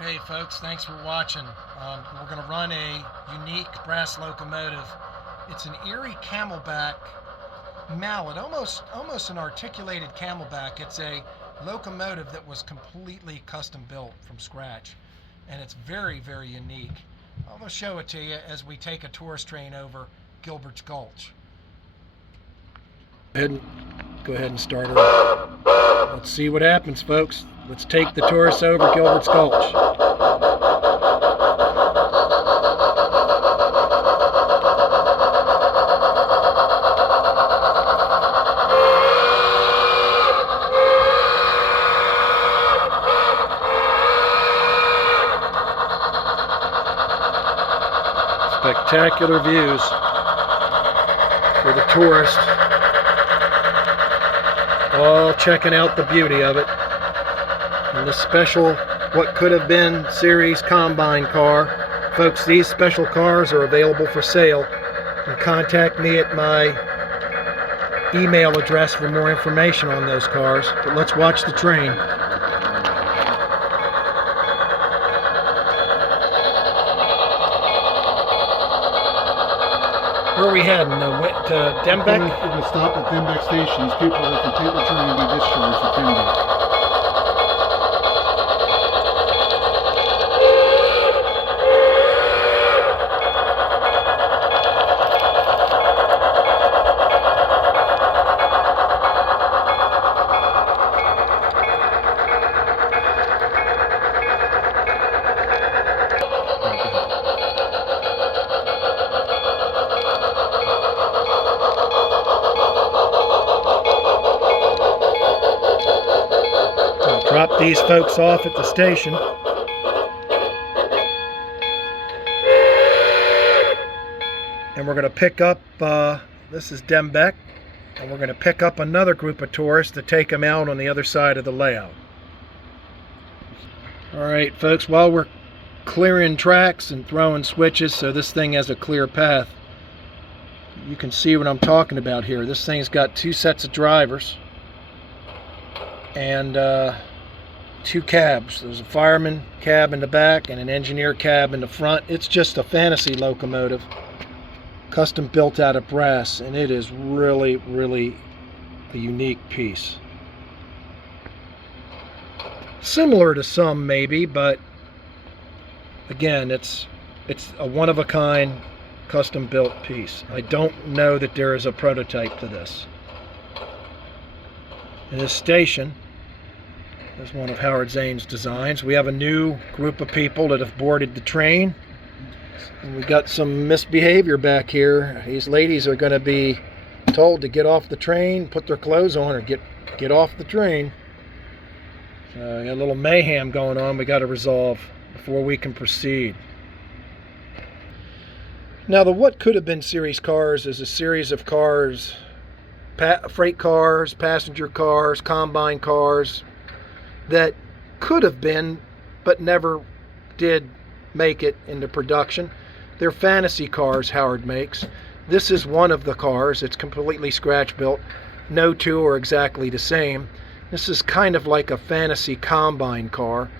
Hey folks, thanks for watching. We're going to run a unique brass locomotive. It's an Erie Camel Back mallet, almost an articulated camelback. It's a locomotive that was completely custom built from scratch, and it's very, very unique. I'm going to show it to you as we take a tourist train over Gilbert's Gulch. Go ahead and start her. Let's see what happens, folks. Let's take the tourists over Gilbert's Gulch. Spectacular views for the tourists, all checking out the beauty of it. And this special, what could have been series combine car. Folks, these special cars are available for sale. You can contact me at my email address for more information on those cars. But let's watch the train. Where are we heading? To Dembeck? We're going to stop at Dembeck Station. These people that can take the train and be discharged at Dembeck. Drop these folks off at the station. And we're going to pick up, this is Dembeck, and we're going to pick up another group of tourists to take them out on the other side of the layout. Alright folks, while we're clearing tracks and throwing switches so this thing has a clear path, you can see what I'm talking about here. This thing's got two sets of drivers and two cabs. There's a fireman cab in the back and an engineer cab in the front. It's just a fantasy locomotive, custom built out of brass, and it is really, really a unique piece. Similar to some maybe, but again, it's a one-of-a-kind custom built piece. I don't know that there is a prototype to this. In this station is one of Howard Zane's designs. We have a new group of people that have boarded the train, and we got some misbehavior back here. These ladies are going to be told to get off the train, put their clothes on, or get off the train. So got a little mayhem going on we got to resolve before we can proceed. Now the what could have been series cars is a series of cars, freight cars, passenger cars, combine cars, that could have been but never did make it into production. They're fantasy cars Howard makes. This is one of the cars. It's completely scratch built. No two are exactly the same. This is kind of like a fantasy combine car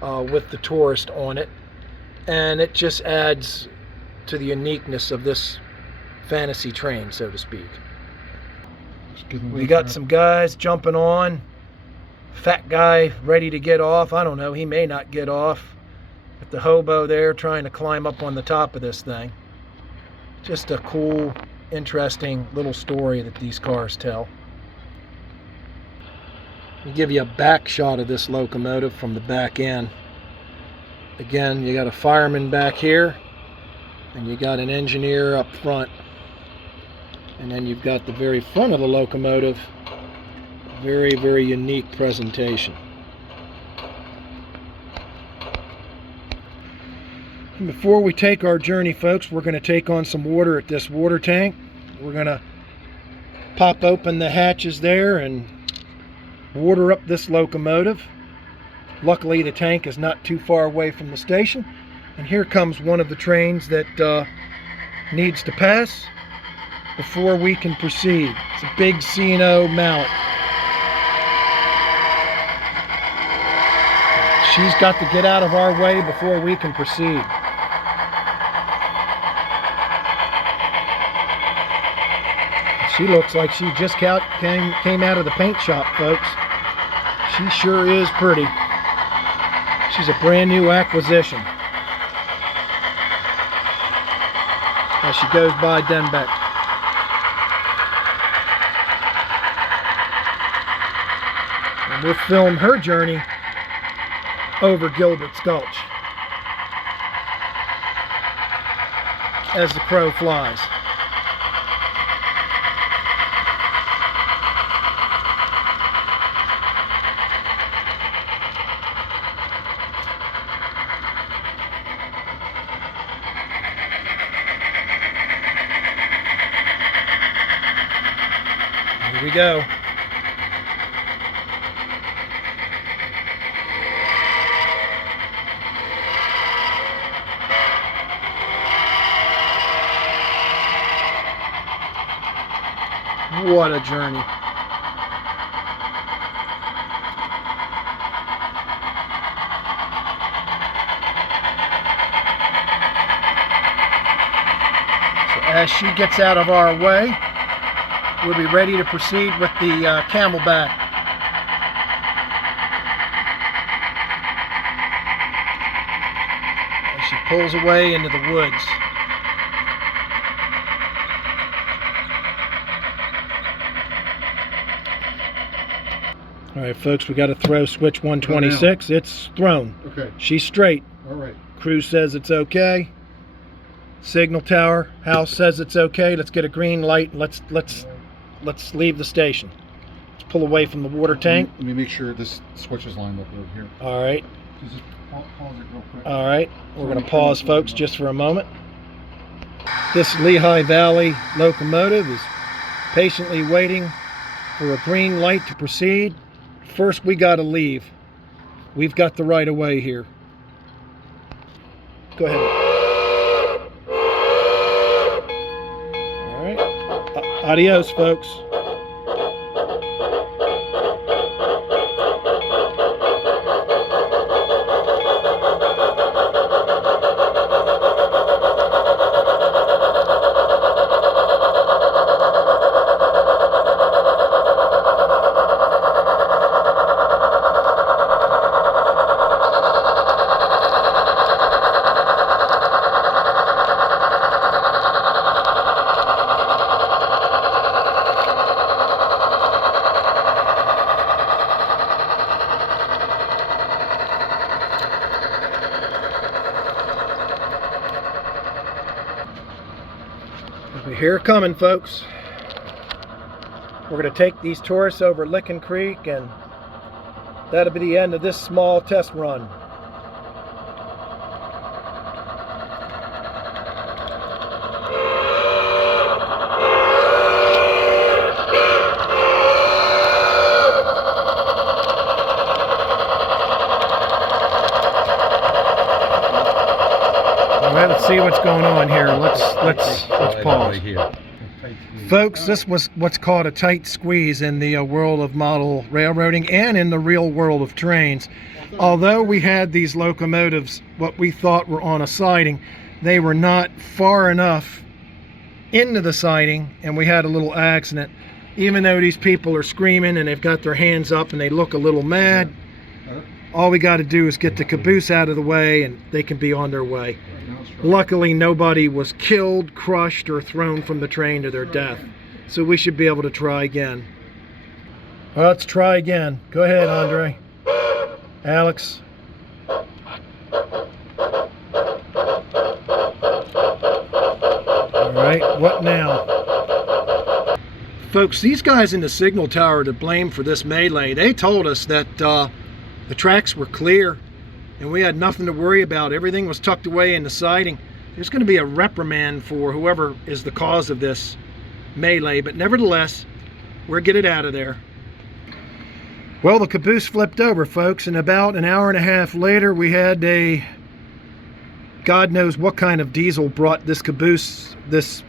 with the tourist on it, and it just adds to the uniqueness of this fantasy train, so to speak. We got some guys jumping on. Fat guy ready to get off. I don't know, he may not get off. With the hobo there trying to climb up on the top of this thing. Just a cool, interesting little story that these cars tell. I'll give you a back shot of this locomotive from the back end. Again, you got a fireman back here, and you got an engineer up front. And then you've got the very front of the locomotive. Very, very unique presentation. And before we take our journey, folks, we're going to take on some water at this water tank. We're going to pop open the hatches there and water up this locomotive. Luckily, the tank is not too far away from the station. And here comes one of the trains that needs to pass before we can proceed. It's a big C&O mallet. She's got to get out of our way before we can proceed. She looks like she just came out of the paint shop, folks. She sure is pretty. She's a brand new acquisition. As she goes by Denbeck. And we'll film her journey over Gilbert's Gulch as the crow flies. Here we go. What a journey. So as she gets out of our way, we'll be ready to proceed with the Camel Back. As she pulls away into the woods. All right, folks, we got to throw switch 126. It's thrown. Okay. She's straight. All right. Crew says it's okay. Signal tower house says it's okay. Let's get a green light. Let's leave the station. Let's pull away from the water tank. Let me make sure this switch is lined up over here. All right. Just pause it real quick. All right. We're going to pause, folks, just for a moment. This Lehigh Valley locomotive is patiently waiting for a green light to proceed. First, we got to leave. We've got the right of way here. Go ahead. All right. Adios, folks. We hear it coming, folks. We're going to take these tourists over Licking Creek, and that'll be the end of this small test run. Well, let's see what's going on here. Let's pause. Folks, this was what's called a tight squeeze in the world of model railroading and in the real world of trains. Although we had these locomotives, what we thought were on a siding, they were not far enough into the siding, and we had a little accident. Even though these people are screaming and they've got their hands up and they look a little mad, all we got to do is get the caboose out of the way and they can be on their way. Luckily, nobody was killed, crushed, or thrown from the train to their death. So we should be able to try again. Well, let's try again. Go ahead, Andre. Alex. All right, what now? Folks, these guys in the signal tower to blame for this melee, they told us that the tracks were clear and we had nothing to worry about. Everything was tucked away in the siding. There's going to be a reprimand for whoever is the cause of this melee, but nevertheless, we'll get it out of there. Well, the caboose flipped over, folks, and about an hour and a half later, we had a God knows what kind of diesel brought this caboose, this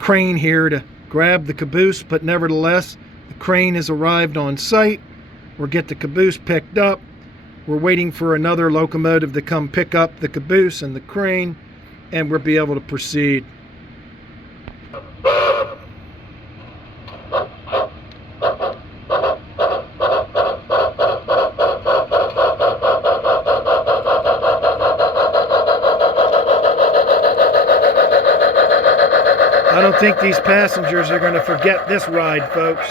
crane here to grab the caboose, but nevertheless, the crane has arrived on site. We'll get the caboose picked up. We're waiting for another locomotive to come pick up the caboose and the crane, and we'll be able to proceed. I don't think these passengers are going to forget this ride, folks.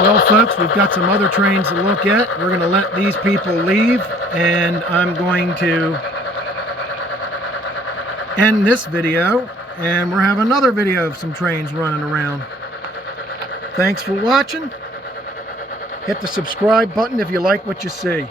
Well, folks, we've got some other trains to look at. We're going to let these people leave, and I'm going to end this video, and we'll have another video of some trains running around. Thanks for watching. Hit the subscribe button if you like what you see.